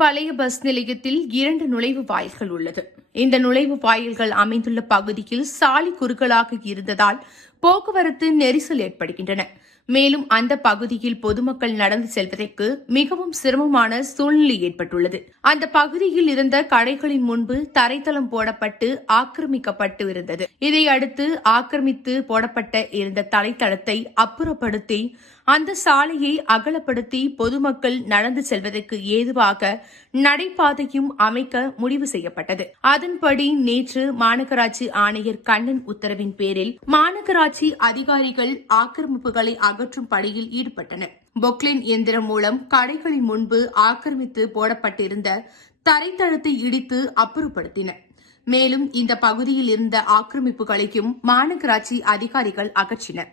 பழைய பஸ் நிலையத்தில் 2 நுழைவு வாயில்கள் உள்ளது. இந்த நுழைவு வாயில்கள் அமைந்துள்ள பகுதியில் சாலை குறுகலாக இருந்ததால் போக்குவரத்து நெரிசல் ஏற்படுகின்றன. மேலும் அந்த பகுதியில் பொதுமக்கள் நடந்து செல்வதற்கு மிகவும் சிரமமான சூழ்நிலை ஏற்பட்டுள்ளது. அந்த பகுதியில் இருந்த கடைகளின் முன்பு தரைத்தளம் போடப்பட்டு ஆக்கிரமிக்கப்பட்டு இருந்தது. இதையடுத்து ஆக்கிரமித்து போடப்பட்ட இருந்த தரைத்தளத்தை அப்புறப்படுத்தி அந்த சாலையை அகலப்படுத்தி பொதுமக்கள் நடந்து செல்வதற்கு ஏதுவாக நடைபாதையும் அமைக்க முடிவு செய்யப்பட்டது. அதன்படி நேற்று மாநகராட்சி ஆணையர் கண்ணன் உத்தரவின் பேரில் மாநகராட்சி அதிகாரிகள் ஆக்கிரமிப்புகளை அகற்றும் பணியில் ஈடுபட்டனர். பொக்லைன் இயந்திரம் மூலம் கடைகளின் முன்பு ஆக்கிரமித்து போடப்பட்டிருந்த தரைத்தளத்தை இடித்து அப்புறப்படுத்தினர். மேலும் இந்த பகுதியில் இருந்த ஆக்கிரமிப்புகளையும் மாநகராட்சி அதிகாரிகள் அகற்றினர்.